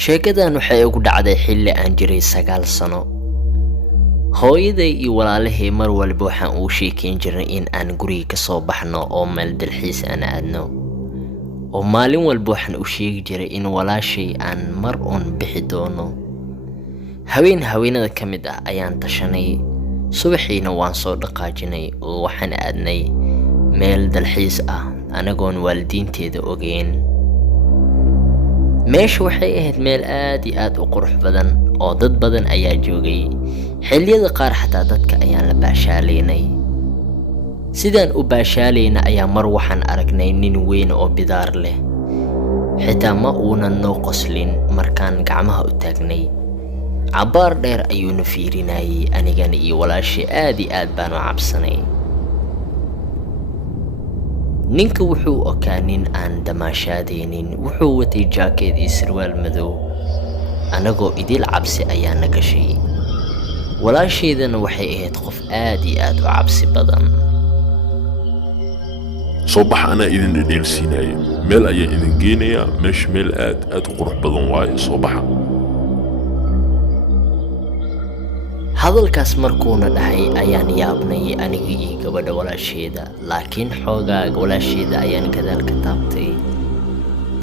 sheekadan waxay ugu dhacday xilli aan jiray 9 sano. hooyaday iyo walaalahay mar walba waxaan u sheekeyn jirnay in aan guriga ka soo baxno oo meel dalxiis aan aadno. oo maalin walba waxaan u sheegi jiray in walaashay aan mar uun bixi doono. haweenada ka mid ah ayaan tashanay. subaxiina waan soo dhaqaajinay oo waxaan aadnay meel dalxiis ah anagoon waalidiinteeda ogeyn. meesha waxay ahayd meel aad iyo aad u qurux badan oo dad badan ayaa joogay. xilliyada qaar xataa dadka ayaan la baashaaleynay. sidaan u baashaaleyna ayaa mar waxaan aragnay nin weyn oo bidaar leh. xitaa ma uunan noo qoslin markaan gacmaha u taagnay. cabaar dheer ayuuna fiirinayay anigana iyo walaashay aad iyo aad baan u cabsanay. ninka wuxuu okaa nin aan damaashaadeynin. wuxuu watay jaakeed iyo sarwaal madow. anagoo idil cabsi ayaa na gashay. walaashaydana waxay ahayd qof aad iyo aad u cabsi badan. soo bax anaa idin dhedheelsiinaya. meel ayaan idin geenayaa. meesha meel aad u qurux badan waaye. soo baxa. hadalkaas markuuna dhahay ayaan yaabnay aniga iyo gabadha walaasheeda. laakiin xoogaa walaasheeda ayaan gadaal ka taabtay.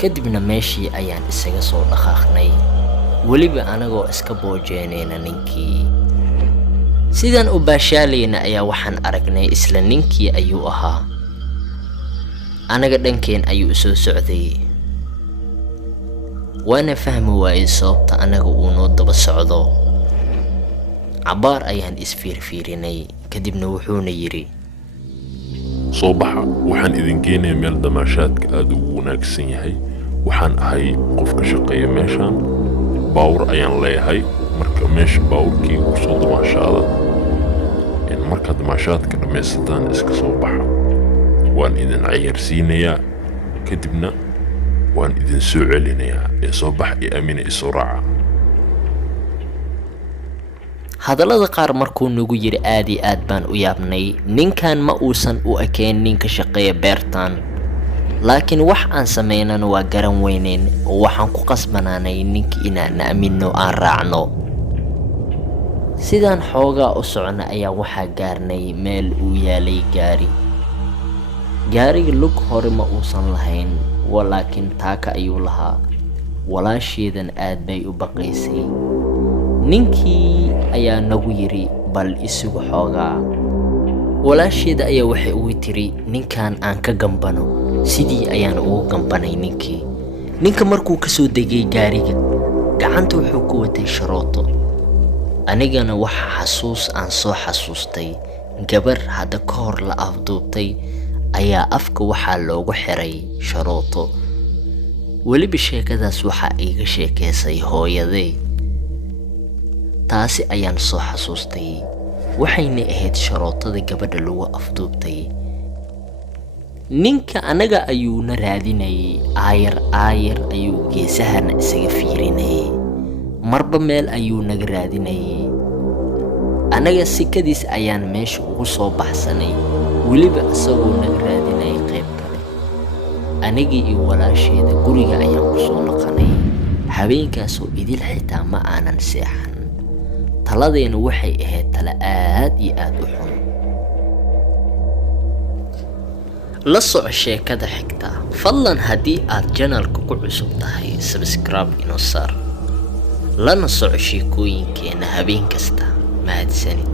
kadibna meeshii ayaan isaga soo dhaqaaqnay. weliba anagoo iska boojeynayna ninkii. sidaan u baashaalayna ayaa waxaan aragnay isla ninkii ayuu ahaa. anaga dhankeen ayuu soo socday. waana fahmi waayay sababta anaga uu noo daba socdo. cabaar ayaan isfiirfiirinay. kadibna wuxuuna yidhi, soo baxa. waxaan idin geenayaa meel damaashaadka aad ugu wanaagsan yahay. waxaan ahay qof ka shaqeeya meeshaan. baawur ayaan leeyahay. marka meesha baawurkii ku soo damaashaada. markaad damaashaadka dhammaysataan iska soo baxa. waan idin cayarsiinayaa. kadibna waan idin soo celinayaa. ee soo bax iyo aamina isoo raaca. hadallada qaar markuu nagu yiri aad iyo aad baan u yaabnay. ninkan ma uusan u ekeen nin ka shaqeeya beertan. laakiin wax aan samaynana waa garan weyneyn oo waxaan ku qasbanaanay ninka inaan aamino aan raacno. sidaan xoogaa u socona ayaa waxaa gaarnay meel uu yaalay gaari. gaariga lug hore ma uusan lahayn, laakiin taaka ayuu lahaa. walaasheedan aad bay u baqaysay. ninkii ayaa nagu yiri bal isugu xoogaa. walaasheeda ayaa waxay ugu tiri ninkan aan ka gambano. sidii ayaan ugu gambanay ninkii. ninka markuu ka soo degay gaariga gacanta wuxuu ku watay sharooto. anigana waxa xasuus aan soo xasuustay gabar hadda ka hor la afduubtay ayaa afka waxaa loogu xiray sharooto. weliba sheekadaas waxaa iiga sheekaysay hooyaday. taasi ayaan soo xasuustay. waxayna ahayd sharootada gabadha lagu afduubtay. ninka anaga ayuuna raadinayay. aayar ayuu geesahana isaga fiirinayay. marba meel ayuu naga raadinayay. anaga sikadiis ayaan meesha ugu soo baxsanay. weliba isagoo naga raadinayay qayb kale. anigii iyo walaasheeda guriga ayaan ku soo noqonay. habeenkaasoo idil xitaa ma aanan seexan. taladeena waxay ahayd tala aad iyo aad u xun. la soco sheekada xigta. fadlan haddii aad janalka ku cusub tahay subscribe inoo saar. lana soco sheekooyinkeena habeen kasta. mahadsanid.